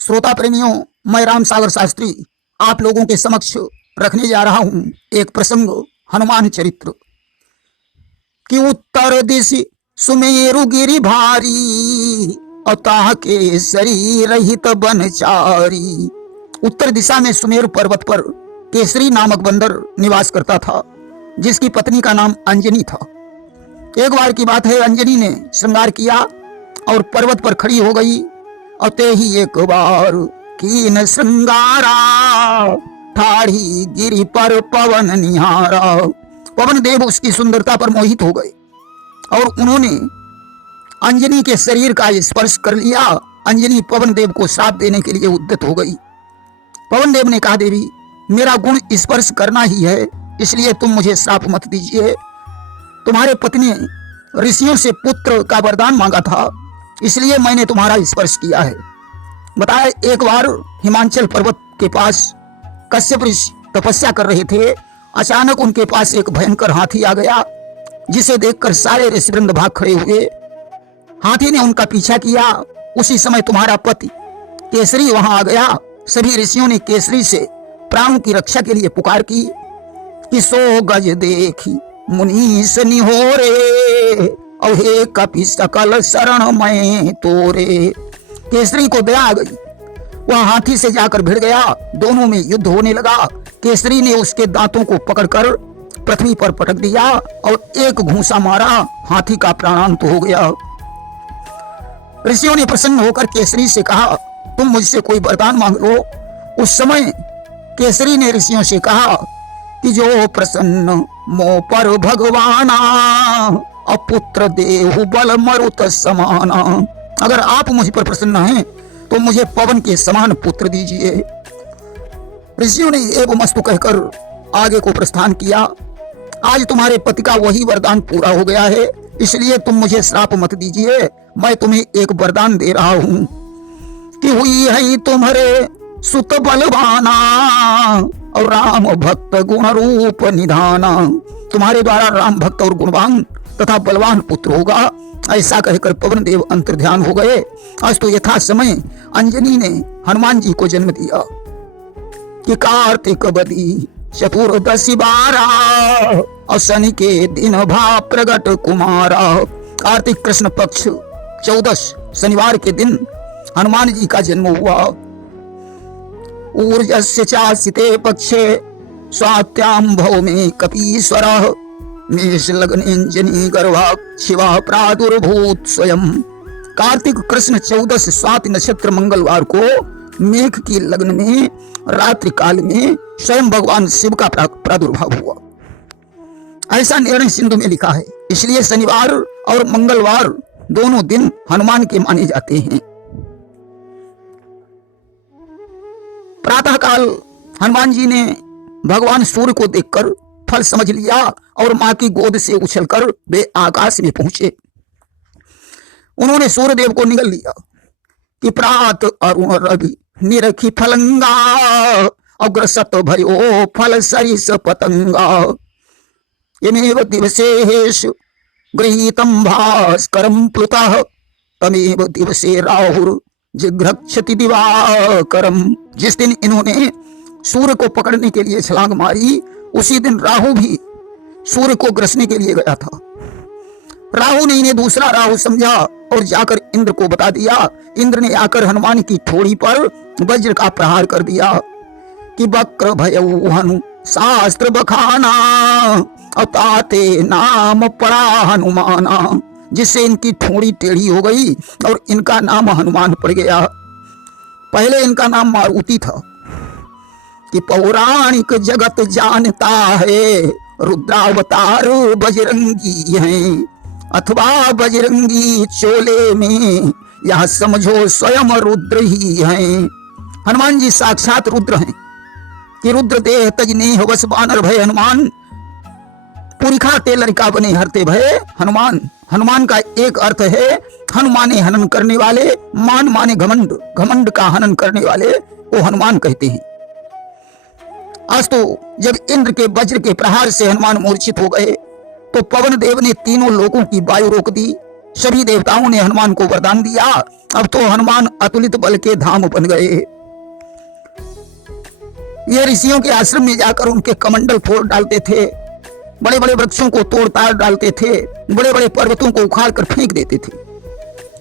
श्रोता प्रेमियों, मैं राम सागर शास्त्री आप लोगों के समक्ष रखने जा रहा हूं एक प्रसंग हनुमान चरित्र कि उत्तर दिशि सुमेरु गिरि भारी और ताह के शरीर रहित बनचारी। उत्तर दिशा में सुमेरु पर्वत पर केसरी नामक बंदर निवास करता था, जिसकी पत्नी का नाम अंजनी था। एक बार की बात है, अंजनी ने श्रृंगार किया और पर्वत पर खड़ी हो गई और ते ही एक बार कीन श्रृंगारा ठाढ़ी गिरी पर पवन निहारा। पवन देव उसकी सुंदरता पर मोहित हो गए और उन्होंने अंजनी के शरीर का स्पर्श कर लिया। अंजनी पवन देव को श्राप देने के लिए उद्यत हो गई। पवन देव ने कहा, देवी मेरा गुण स्पर्श करना ही है, इसलिए तुम मुझे श्राप मत दीजिए। तुम्हारे पति ने ऋषियों से पुत्र का वरदान मांगा था, इसलिए मैंने तुम्हारा स्पर्श किया है। बताया, एक बार हिमाचल पर्वत के पास कश्यप ऋषि तपस्या कर रहे थे। अचानक उनके पास एक भयंकर हाथी आ गया, जिसे देखकर सारे ऋषिवृंद भाग खड़े हुए। हाथी ने उनका पीछा किया। उसी समय तुम्हारा पति केसरी वहां आ गया। सभी ऋषियों ने केसरी से प्राणों की रक्षा के लिए पुकार की कि सो गज देखी मुनीस निहोरे और हे कपि सकल शरण मैं तोरे। केसरी को दया आ गई, वह हाथी से जाकर भिड़ गया। दोनों में युद्ध होने लगा। केसरी ने उसके दांतों को पकड़कर पृथ्वी पर पटक दिया और एक घूंसा मारा। हाथी का प्राणांत हो गया। ऋषियों ने प्रसन्न होकर केसरी से कहा, तुम मुझसे कोई वरदान मांग लो। उस समय केसरी ने ऋषियों से कहा कि जो प्रसन्न मो पर भगवाना अपुत्र देहु बल मरुत समाना। अगर आप मुझ पर प्रसन्न हैं तो मुझे पवन के समान पुत्र दीजिए। ऋषियों ने एवं मस्तु कहकर आगे को प्रस्थान किया। आज तुम्हारे पति का वही वरदान पूरा हो गया है, इसलिए तुम मुझे श्राप मत दीजिए। मैं तुम्हें एक वरदान दे रहा हूं कि हुई है तुम्हारे सुत बलवाना और राम भक्त गुण रूप निधाना। तुम्हारे द्वारा राम भक्त और गुणवान तथा बलवान पुत्र होगा। ऐसा कहकर पवन देव अंतर्ध्यान हो गए। अस्तु यथा समय अंजनी ने हनुमान जी को जन्म दिया कि कार्तिक बदी चतुर्दशी 12 और शनि के दिन भा प्रगट कुमारा। कार्तिक कृष्ण पक्ष 14 शनिवार के दिन हनुमान जी का जन्म हुआ। ऊर्जस्य चासिते पक्षे स्वात्याम भव में कपीश्वर मेष लग्नेंजनी गर्भा शिवा प्रादुर्भूत स्वयं। कार्तिक कृष्ण 14 स्वाति नक्षत्र मंगलवार को मेघ की लग्न में रात्रि काल में स्वयं भगवान शिव का प्रादुर्भाव हुआ। ऐसा निर्णय सिंधु में लिखा है। इसलिए शनिवार और मंगलवार दोनों दिन हनुमान के माने जाते हैं। प्रातः काल हनुमान जी ने भगवान सूर्य को देखकर फल समझ लिया और मां की गोद से उछलकर वे आकाश में पहुंचे। उन्होंने सूर्य देव को निगल लिया कि प्रात अरुण रवि निरखी फलंगा अग्रसत भयो फल सरिस पतंगा यमेव दिवसेश गृहीतम भास्करम प्लुतः तमेव दिवसे राहुर जिघ्रक्षति दिवाकरम। जिस दिन इन्होंने सूर्य को पकड़ने के लिए छलांग मारी, उसी दिन राहु भी सूर्य को ग्रसने के लिए गया था। राहु ने इन्हें दूसरा राहु समझा और जाकर इंद्र को बता दिया। इंद्र ने आकर हनुमान की ठोड़ी पर वज्र का प्रहार कर दिया कि वक्र भयउ हनु शास्त्र बखाना अताते नाम पड़ा हनुमाना। जिससे इनकी ठोड़ी टेढ़ी हो गई और इनका नाम हनुमान पड़ गया। पहले इनका नाम मारुति था कि पौराणिक जगत जानता है रुद्रावतार बजरंगी हैं, अथवा बजरंगी चोले में यह समझो स्वयं रुद्र ही हैं। हनुमान जी साक्षात रुद्र हैं कि रुद्र देह तजने वस बानर भय हनुमान पुरिखा ते लड़का बने हरते भय हनुमान। हनुमान का एक अर्थ है हनुमाने हनन करने वाले, मान माने घमंड, घमंड का हनन करने वाले को हनुमान कहते हैं। अस्तु जब इंद्र के वज्र के प्रहार से हनुमान मूर्छित हो गए तो पवन देव ने तीनों लोगों की वायु रोक दी सभी देवताओं ने हनुमान को वरदान दिया। अब तो हनुमान अतुलित बल के धाम बन गए। ये ऋषियों के आश्रम में जाकर उनके कमंडल फोड़ डालते थे, बड़े बड़े वृक्षों को तोड़ ताड़ डालते थे, बड़े बड़े पर्वतों को उखाड़ कर फेंक देते थे।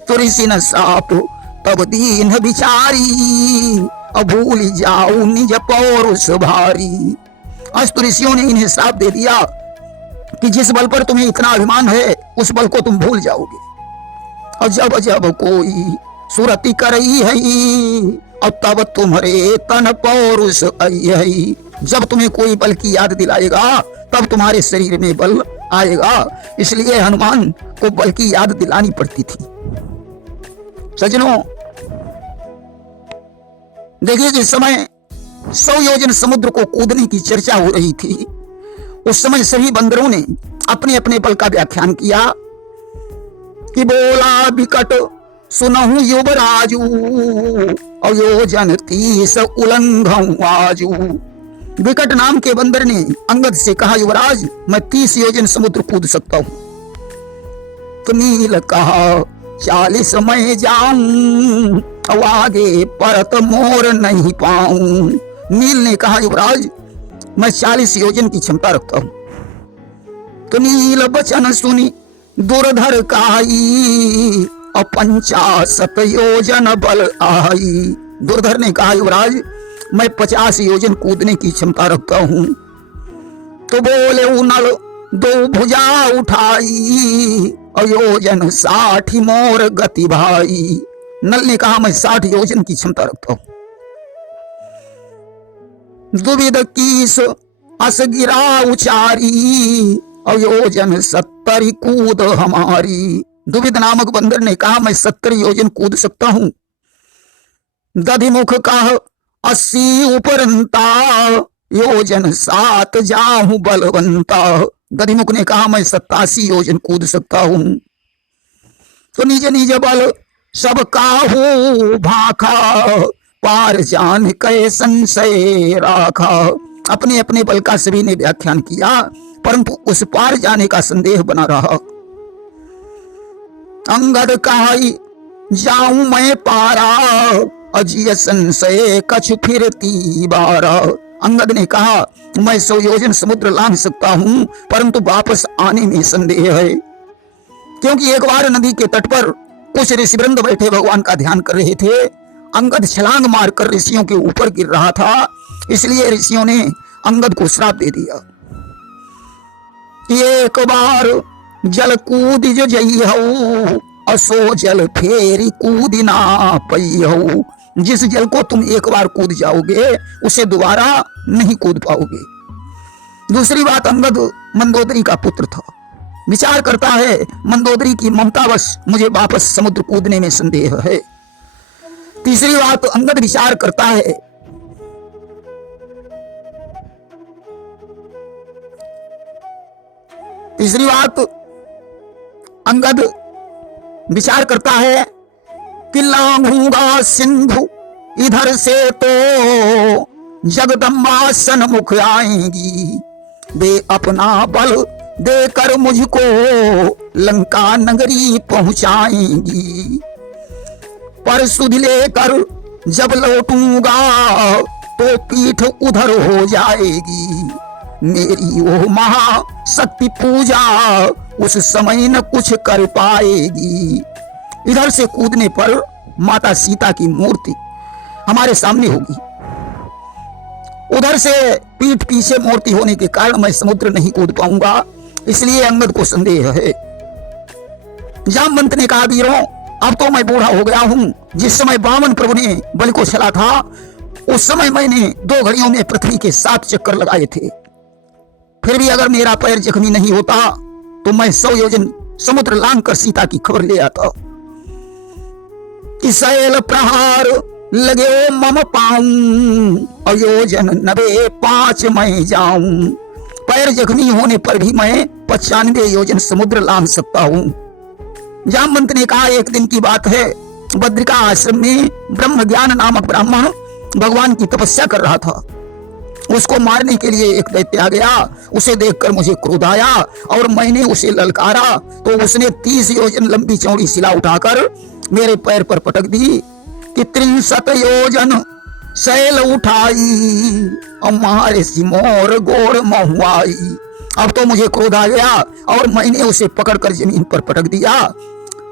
तो ऋषि न साप तब दीन विचारी, अब भूल जाऊ निज पौरुष भारी। आज तो ऋषियों ने इन्हें श्राप दे दिया कि जिस बल पर तुम्हें इतना अभिमान है उस बल को तुम भूल जाओगे। और जब जब कोई सुरति करई है, अब तब तुम्हारे तन पौरुष आई है। जब तुम्हें कोई बल की याद दिलाएगा तब तुम्हारे शरीर में बल आएगा। इसलिए हनुमान को बल की याद दिलानी पड़ती थी। सज्जनों, देखिए जिस समय 100 योजन समुद्र को कूदने की चर्चा हो रही थी, उस समय सभी बंदरों ने अपने अपने बल का व्याख्यान किया कि बोला विकट सुनहु युवराजू, अयोजन 30 उल्लंघऊ आजू। विकट नाम के बंदर ने अंगद से कहा, युवराज मैं 30 योजन समुद्र कूद सकता हूं। तो नील कहा 40 मैं जाऊं, अब आगे परत मोर नहीं पाऊं। नील ने कहा, युवराज मैं 40 योजन की क्षमता रखता हूं। तो नील बचन सुनी दुर्धर काई, 50 योजन बल आई। दुर्धर ने कहा, युवराज मैं 50 योजन कूदने की क्षमता रखता हूं। तो बोले उनल 2 भुजा उठाई, अयोजन 60 मोर गति भाई। नल ने कहा, मैं 60 योजन की क्षमता रखता हूं। दुविध 21 अस गिरा उचारी, अयोजन 70 कूद हमारी। दुविध नामक बंदर ने कहा, मैं 70 योजन कूद सकता हूं। दधिमुख कहा 80 उपरंता, योजन 7 जाहू बलवंता। दधिमुख ने कहा, मैं 87 योजन कूद सकता हूं। तो निज निज बल सब काहू भाखा, पार जान कै संशय राखा। अपने अपने बल का सभी ने व्याख्यान किया, परंतु उस पार जाने का संदेह बना रहा। अंगद कहाई जाऊं मैं पारा, अजिय संशय कछु फिरती बारा। अंगद ने कहा, मैं 100 योजन समुद्र लांघ सकता हूं, परंतु वापस आने में संदेह है। क्योंकि एक बार नदी के तट पर कुछ ऋषिवृंद बैठे भगवान का ध्यान कर रहे थे। अंगद छलांग मारकर ऋषियों के ऊपर गिर रहा था, इसलिए ऋषियों ने अंगद को श्राप दे दिया। एक बार जल कूद जो जइहऊ, असो जल फेरी कूद ना पइहऊ। जिस जल को तुम एक बार कूद जाओगे उसे दोबारा नहीं कूद पाओगे। दूसरी बात, अंगद मंदोदरी का पुत्र था। विचार करता है, मंदोदरी की ममतावश मुझे वापस समुद्र कूदने में संदेह है। तीसरी बात, अंगद विचार करता है अंगद विचार करता है कि लांघूंगा सिंधु इधर से तो जगदम्बा सन्मुख आएंगी, वे अपना बल देकर मुझको लंका नगरी पहुंचाएंगी। पर सुध लेकर जब लौटूंगा तो पीठ उधर हो जाएगी, मेरी वो महाशक्ति पूजा उस समय न कुछ कर पाएगी। इधर से कूदने पर माता सीता की मूर्ति हमारे सामने होगी, उधर से पीठ पीछे मूर्ति होने के कारण मैं समुद्र नहीं कूद पाऊंगा। इसलिए अंगद को संदेह है। जामवंत ने कहा, वीरों अब तो मैं बूढ़ा हो गया हूं। जिस समय वामन प्रभु ने बलि को छला था उस समय मैंने 2 घड़ियों में पृथ्वी के 7 चक्कर लगाए थे। फिर भी अगर मेरा पैर जख्मी नहीं होता तो मैं 100 योजन समुद्र लांघ कर सीता की खबर ले आता। शैल प्रहार लगे मम पाऊं, अयोजन 95 मैं जाऊं। पैर जख्मी होने पर भी मैं 95 योजन समुद्र लांघ सकता हूं। जामवंत ने कहा, एक दिन की बात है, बद्रिका आश्रम में ब्रह्म ज्ञान नामक ब्राह्मण भगवान की तपस्या कर रहा था। उसको मारने के लिए एक दैत्य आ गया। उसे देखकर मुझे क्रोध आया और मैंने उसे ललकारा तो उसने 30 योजन लंबी चौड़ी शिला उठाकर मेरे पैर पर पटक दी कि 63 योजन शैल उठाई और मारे सिमोर गोड़ महुआई। अब तो मुझे क्रोध आ गया और मैंने उसे पकड़कर जमीन पर पटक दिया,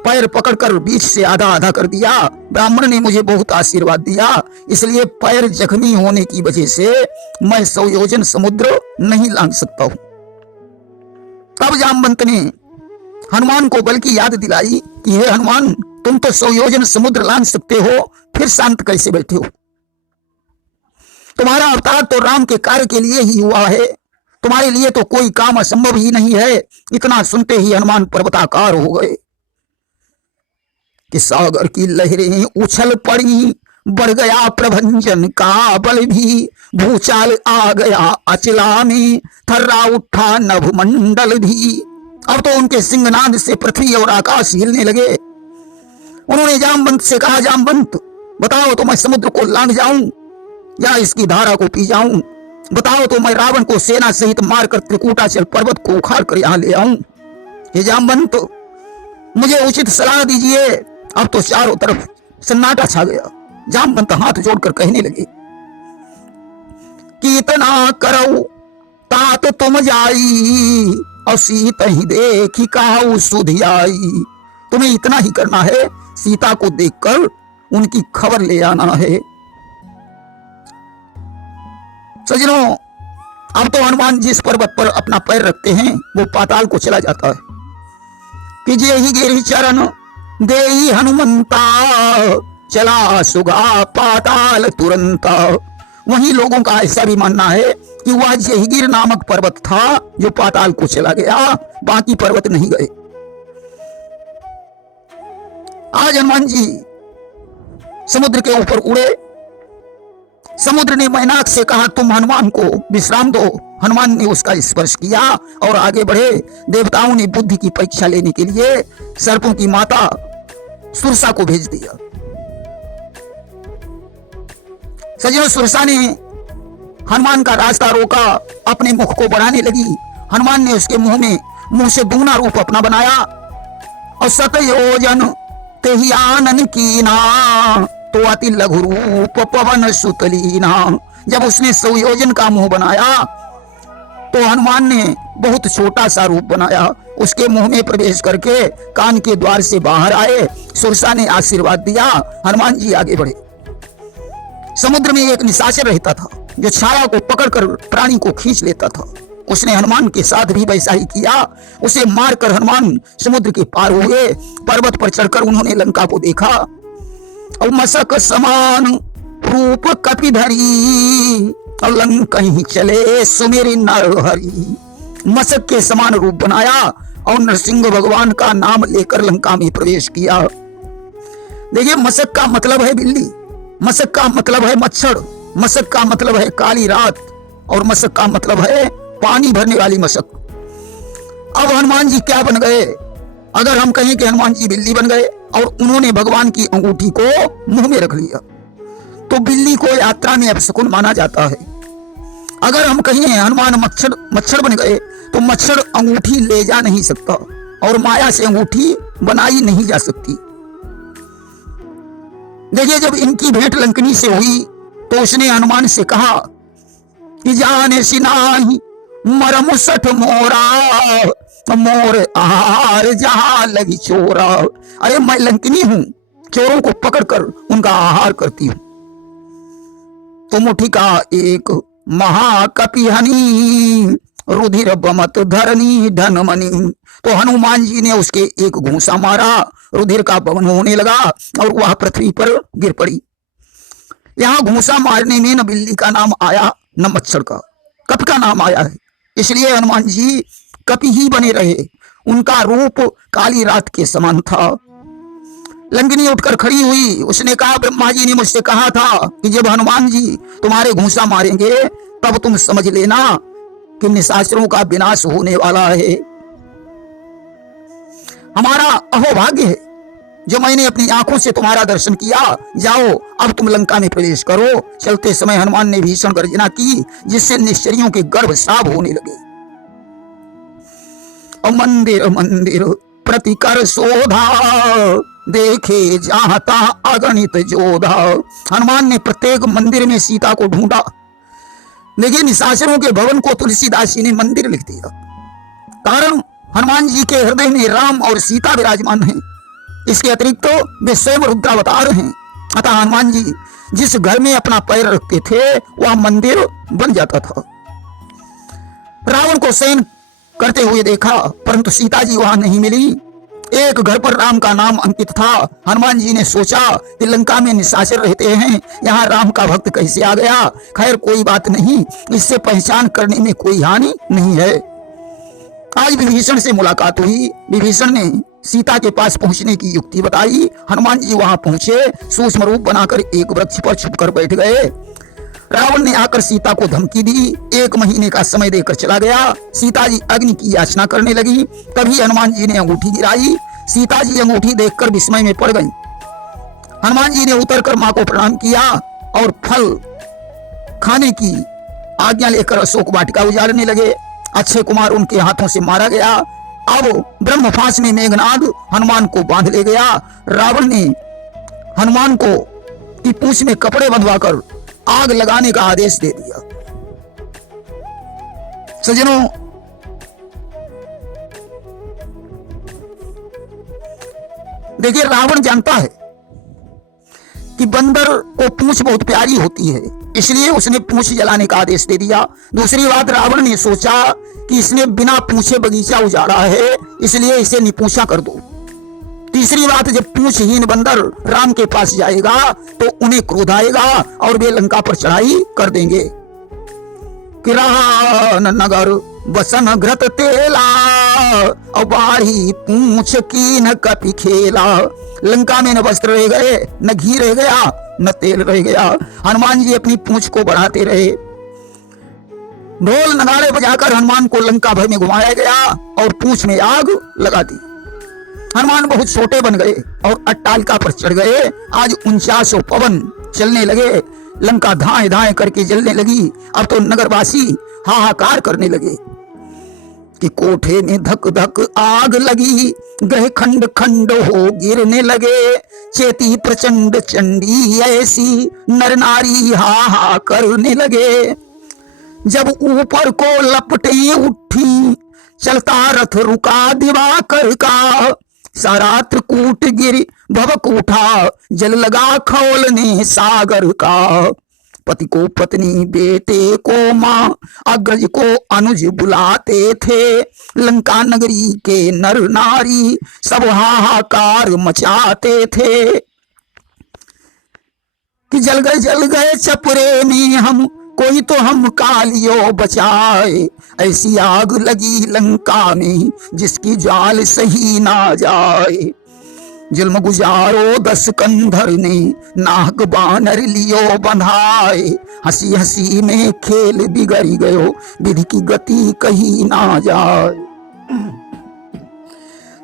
पैर पकड़कर बीच से आधा आधा कर दिया। ब्राह्मण ने मुझे बहुत आशीर्वाद दिया, इसलिए पैर जख्मी होने की वजह से मैं 100 योजन समुद्र नहीं लांघ सकता हूं। तब जामवंत ने हनुमान को बल की याद दिलाई कि हे हनुमान, तुम तो 100 योजन समुद्र लांघ सकते हो, फिर शांत कैसे बैठे हो? तुम्हारा अवतार तो राम के कार्य के लिए ही हुआ है, तुम्हारे लिए तो कोई काम असंभव ही नहीं है। इतना सुनते ही हनुमान पर्वताकार हो गए कि सागर की लहरें उछल पड़ी, बढ़ गया प्रभंजन का बल भी, भूचाल आ गया अचला में, थर्रा उठा नभमंडल भी। अब तो उनके सिंहनाद से पृथ्वी और आकाश हिलने लगे। उन्होंने जामवंत से कहा, जामवंत बताओ तो मैं समुद्र को लांघ जाऊं या इसकी धारा को पी जाऊं? बताओ तो मैं रावण को सेना सहित मारकर त्रिकूटाचल पर्वत को उखाड़ कर यहां ले आऊं? हे जामवंत, मुझे उचित सलाह दीजिए। अब तो चारों तरफ सन्नाटा छा गया। जामवंत हाथ जोड़कर कहने लगे कि इतना करो तात तुम जाई और सीता ही देखी काहू सुधि आई। तुम्हें इतना ही करना है, सीता को देखकर उनकी खबर ले आना है। सजनों, अब तो हनुमान जिस पर्वत पर अपना पैर रखते हैं वो पाताल को चला जाता है कि जे ही गिरि चरण देई हनुमंता, चला सुगा पाताल तुरंता। वहीं लोगों का ऐसा भी मानना है कि वह जयगिर नामक पर्वत था जो पाताल को चला गया, बाकी पर्वत नहीं गए। आज हनुमान जी समुद्र के ऊपर उड़े। समुद्र ने मैनाक से कहा, तुम हनुमान को विश्राम दो। हनुमान ने उसका स्पर्श किया और आगे बढ़े। देवताओं ने बुद्धि की परीक्षा लेने के लिए सर्पों की माता सुरसा को भेज दिया। सजनों, सुरसा ने हनुमान का रास्ता रोका, अपने मुख को बढ़ाने लगी। हनुमान ने उसके मुंह से दूना रूप अपना बनाया और 7 योजन तेहि आनन कीना, तो अति लघु रूप पवन सुतलीना। जब उसने 100 योजन का मुंह बनाया तो हनुमान ने बहुत छोटा सा रूप बनाया। उसके मुंह में प्रवेश करके कान के द्वार से बाहर आए। सुरसा ने आशीर्वाद दिया। हनुमान जी आगे बढ़े। समुद्र में एक निशाचर रहता था जो छाया को पकड़कर प्राणी को खींच लेता था। उसने हनुमान के साथ भी वैसा ही किया। उसे मारकर हनुमान समुद्र के पार हुए। पर्वत पर चढ़कर उन्होंने लंका को देखा और मशक समान रूप कपिधरी, और लंका ही चले सुमेरी नरहरि। मशक के समान रूप बनाया और नरसिंह भगवान का नाम लेकर लंका में प्रवेश किया। देखिए, मशक का मतलब है बिल्ली, मशक का मतलब है मच्छर, मशक का मतलब है काली रात, और मशक का मतलब है पानी भरने वाली मशक। अब हनुमान जी क्या बन गए? अगर हम कहें कि हनुमान जी बिल्ली बन गए और उन्होंने भगवान की अंगूठी को मुंह में रख लिया, तो बिल्ली को यात्रा में अपशकुन माना जाता है। अगर हम कहें हनुमान मच्छर बन गए, तो मच्छर अंगूठी ले जा नहीं सकता और माया से अंगूठी बनाई नहीं जा सकती। देखिए, जब इनकी भेंट लंकनी से हुई तो उसने हनुमान से कहा कि जाने सिनाही मरम सठ मोरा, मोर आहार जहां लगी चोरा। अरे मैं लंकनी हूं, चोरों को पकड़कर उनका आहार करती हूं। तो मुठी का एक महाकपिहनी, रुधिर बमत धरनी धनमणि। तो हनुमान जी ने उसके एक घूंसा मारा, रुधिर का बमन होने लगा और वह पृथ्वी पर गिर पड़ी। यहां घूंसा मारने में न बिल्ली का नाम आया न मच्छर का, कपि का नाम आया है। इसलिए हनुमान जी कपि ही बने रहे। उनका रूप काली रात के समान था। लंकिनी उठकर खड़ी हुई। उसने कहा, ब्रह्मा जी ने मुझसे कहा था कि जब हनुमान जी तुम्हारे घूंसा मारेंगे तब तुम समझ लेना कि निशाचरों का विनाश होने वाला है। हमारा अहोभाग्य है जो मैंने अपनी आंखों से तुम्हारा दर्शन किया। जाओ अब तुम लंका में प्रवेश करो। चलते समय हनुमान ने भीषण गर्जना की, जिससे निश्चरियों के गर्भ साफ होने लगे। और मंदिर मंदिर प्रतिकर शोधा, देखे जहां तहां अगणित जोधा। हनुमान ने प्रत्येक मंदिर में सीता को ढूंढा, लेकिन निशाचरों के भवन को तुलसीदास जी ने मंदिर लिख दिया। कारण हनुमान जी के हृदय में राम और सीता विराजमान हैं। इसके अतिरिक्त तो वे स्वयं रुद्रावतार हैं। अतः हनुमान जी जिस घर में अपना पैर रखते थे वह मंदिर बन जाता था। रावण को शयन करते हुए देखा, परंतु सीता जी वहां नहीं मिली। एक घर पर राम का नाम अंकित था। हनुमान जी ने सोचा कि लंका में निशाचर रहते हैं, यहाँ राम का भक्त कैसे आ गया। खैर कोई बात नहीं, इससे पहचान करने में कोई हानि नहीं है। आज विभीषण से मुलाकात हुई। विभीषण ने सीता के पास पहुंचने की युक्ति बताई। हनुमान जी वहां पहुंचे, सूक्ष्म रूप बनाकर एक वृक्ष पर छुपकर बैठ गए। रावण ने आकर सीता को धमकी दी, 1 महीने का समय देकर चला गया। सीता जी अग्नि की याचना करने लगी। तभी हनुमान जी ने अंगूठी गिराई। सीता जी अंगूठी देखकर विस्मय में पड़ गईं। हनुमान जी ने उतरकर मां को प्रणाम किया और फल खाने की आज्ञा लेकर अशोक वाटिका उजाड़ने लगे। अक्षय कुमार उनके हाथों से मारा गया। अब ब्रह्मफास में मेघनाद हनुमान को बांध ले गया। रावण ने हनुमान को की पूंछ में कपड़े बंधवाकर आग लगाने का आदेश दे दिया। सज्जनों, देखिए रावण जानता है कि बंदर को पूंछ बहुत प्यारी होती है, इसलिए उसने पूंछ जलाने का आदेश दे दिया। दूसरी बात, रावण ने सोचा कि इसने बिना पूंछे बगीचा उजाड़ा है, इसलिए इसे निपूछा कर दो। तीसरी बात, जब पूंछहीन बंदर राम के पास जाएगा तो उन्हें क्रोध आएगा और वे लंका पर चढ़ाई कर देंगे। किरान नगर बसन घृत तेला, और बाढ़ी पूंछ की न कपि खेला। लंका में न वस्त्र रह गए, न घी रह गया, न तेल रह गया। हनुमान जी अपनी पूंछ को बढ़ाते रहे। ढोल नगाड़े बजाकर हनुमान को लंका भर में घुमाया गया और पूंछ में आग लगा दी। हनुमान बहुत छोटे बन गए और अट्टालिका पर चढ़ गए। आज 49 पवन चलने लगे। लंका धाए धाए करके जलने लगी। अब तो नगरवासी हाहाकार करने लगे कि कोठे में धक धक आग लगी, गह खंड खंड हो गिरने लगे। चेती प्रचंड चंडी ऐसी, नर नारी हा करने लगे। जब ऊपर को लपटे उठी, चलता रथ रुका दिवाकर का। सारा त्रिकूट गिर भवक उठा, जल लगा खौलने सागर का। पति को पत्नी, बेटे को माँ, अग्रज को अनुज बुलाते थे। लंका नगरी के नर नारी सब हाहाकार मचाते थे कि जल गए चपरे में हम, कोई तो हम कालियो बचाए। ऐसी आग लगी लंका में जिसकी ज्वाल सही ना जाए। जुल्म गुजारो 10 कंधर ने, नाग बानर लियो बंधाए। हंसी हंसी में खेल बिगड़ गयो, विधि की गति कही ना जाए।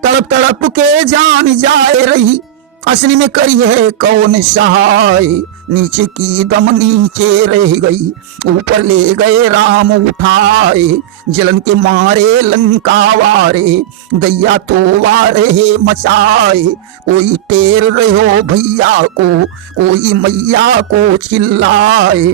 तड़प तड़प के जान जाए रही, असली में करी है कौन सहाय। नीचे की दम नीचे रह गई, ऊपर ले गए राम उठाए। जलन के मारे लंका वारे, दैया तो वारे मचाए। कोई टेर रहो भैया को, कोई मैया को चिल्लाए।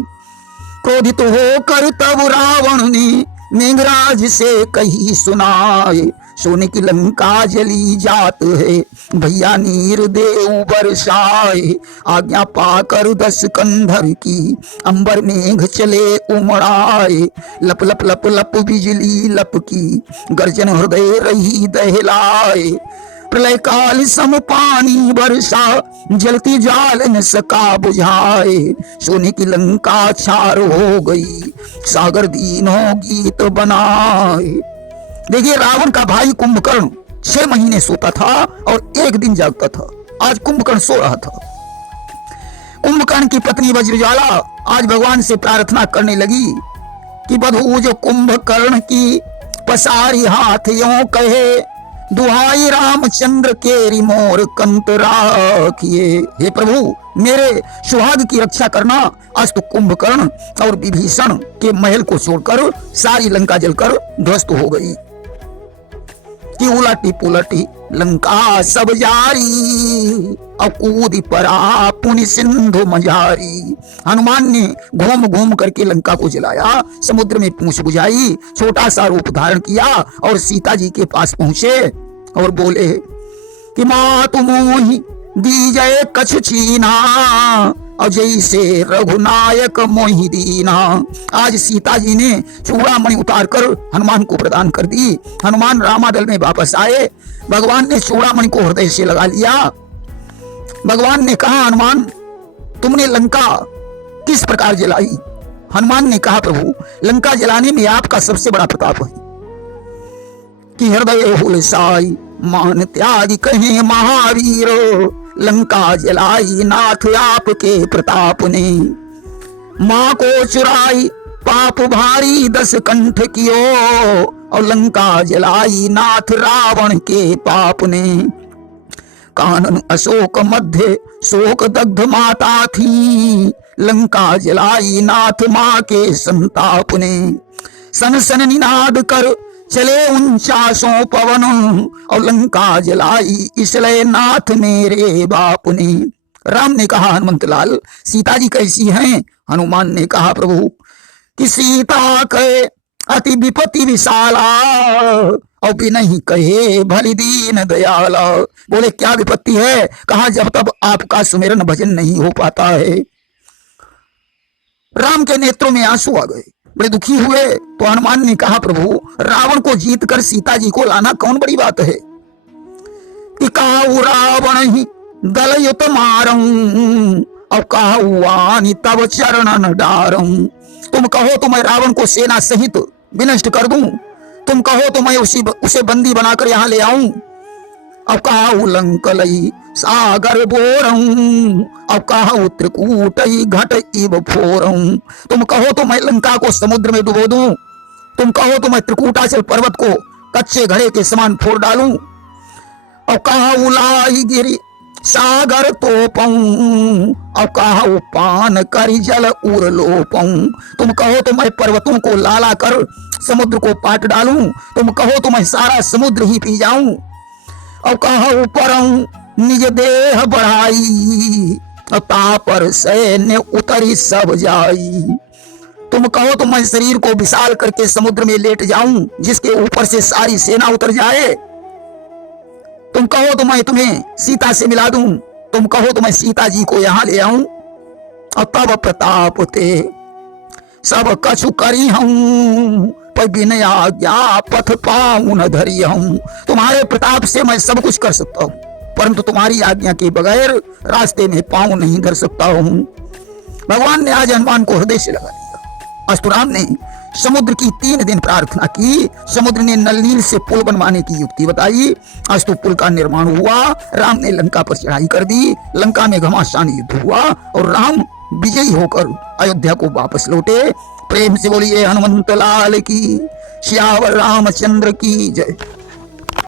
क्रोधित होकर तब रावण ने मेघराज से कही सुनाए। सोने की लंका जली जात है, भैया नीर देव बरसाए। आज्ञा पाकर 10 कंधर की, अंबर मेघ चले उमड़ाए। लप लप लप लप बिजली लपकी, गर्जन हृदय रही दहलाए। प्रलय काल सम पानी बरसा, जलती जाल न सका बुझाए। सोने की लंका छार हो गई, सागर दीनों गीत बनाए। देखिए रावण का भाई कुंभकर्ण 6 महीने सोता था और 1 दिन जागता था। आज कुंभकर्ण सो रहा था। कुंभकर्ण की पत्नी वज्रज्वाला आज भगवान से प्रार्थना करने लगी कि बधू जो कुंभकर्ण की पसारी हाथ यों कहे, दुहाई रामचंद्र के मोर कंत राखिए। हे प्रभु, मेरे सुहाग की रक्षा करना। अस्तु कुंभकर्ण और विभीषण के महल को छोड़कर सारी लंका जलकर ध्वस्त हो गई कि उलटी पुलटी लंका सब जारी, अकूदी परा पुनि सिंधु मझारी। हनुमान ने घूम घूम करके लंका को जलाया, समुद्र में पूंछ बुझाई, छोटा सा रूप धारण किया और सीता जी के पास पहुंचे और बोले कि मातु मोहि दीजय कछु छीना, और जैसे रघुनायक मोहि दीना। आज सीता जी ने चूड़ामणि उतार कर हनुमान को प्रदान कर दी। हनुमान रामादल में वापस आए। भगवान ने चूड़ामणि को हृदय से लगा लिया। भगवान ने कहा, हनुमान तुमने लंका किस प्रकार जलाई? हनुमान ने कहा, प्रभु लंका जलाने में आपका सबसे बड़ा प्रताप है कि हृदय हुलसाई मान त्याग कहे महावीर, लंका जलाई नाथ आपके प्रताप ने। माँ को चुराई पाप भारी 10 कंठ कियो, और लंका जलाई नाथ रावण के पाप ने। कानन अशोक मध्य शोक दग्ध माता थी, लंका जलाई नाथ माँ के संताप ने। सन सन निनाद कर चले 49 पवन, और लंका जलाई इसलिए नाथ मेरे बाप ने। राम ने कहा, हनुमंत लाल सीता जी कैसी हैं? हनुमान ने कहा, प्रभु कि सीता कहे अति विपत्ति विशाला, और भी नहीं कहे भली दीन दयाला। बोले क्या विपत्ति है? कहा जब तब आपका सुमिरन भजन नहीं हो पाता है। राम के नेत्रों में आंसू आ गए, बड़े दुखी हुए। तो हनुमान ने कहा, प्रभु रावण को जीत कर सीता जी को लाना कौन बड़ी बात है? कि काहू रावण ही दलयुत मारूं, और काहू वानी तब चरणन डारूं। तुम कहो तो मैं रावण को सेना सहित विनष्ट कर दूं, तुम कहो तो मैं उसे बंदी बनाकर यहाँ ले आऊं। अब काहू लंकलई सागर बोरऊं, अब काहू त्रिकूटई घट इब फोरऊं। तुम कहो तो मैं लंका को समुद्र में डुबो दूं, तुम कहो तो मैं त्रिकूटाचल पर्वत को कच्चे घड़े के समान फोड़ डालूं। और काहू लाई गिरी सागर तोपऊं, और काहू पान करी जल उर लोपऊं। तुम कहो तो मैं पर्वतों को लाला कर समुद्र को पाट डालूं, तुम कहो तो मैं सारा समुद्र ही पी जाऊं। और कहूं परऊं निज देह बढ़ाई, तापर सैन्य उतरी सब जाई। तुम कहो तो मैं शरीर को विशाल करके समुद्र में लेट जाऊं, जिसके ऊपर से सारी सेना उतर जाए। तुम कहो तो मैं तुम्हें सीता से मिला दूं, तुम कहो तो मैं सीता जी को यहां ले आऊं। और तब प्रताप ते सब कछु करी हूं, पर बिन आज्ञा पथ पाऊं न धरी हूं। तुम्हारे प्रताप से मैं सब कुछ कर सकता हूं, परंतु तुम्हारी आज्ञा के बगैर रास्ते में पांव नहीं धर सकता हूं। भगवान ने आज हनुमान को हृदय से लगा लिया। अस्तुराम ने समुद्र की 3 दिन प्रार्थना की। समुद्र ने नल नील से पुल बनवाने की युक्ति बताई। अस्तु पुल का निर्माण हुआ। राम ने लंका पर चढ़ाई कर दी। लंका में घमासान युद्ध हुआ और राम विजयी होकर अयोध्या को वापस लौटे। प्रेम से बोलिए हनुमंत लाल की, श्यावर रामचंद्र की जय।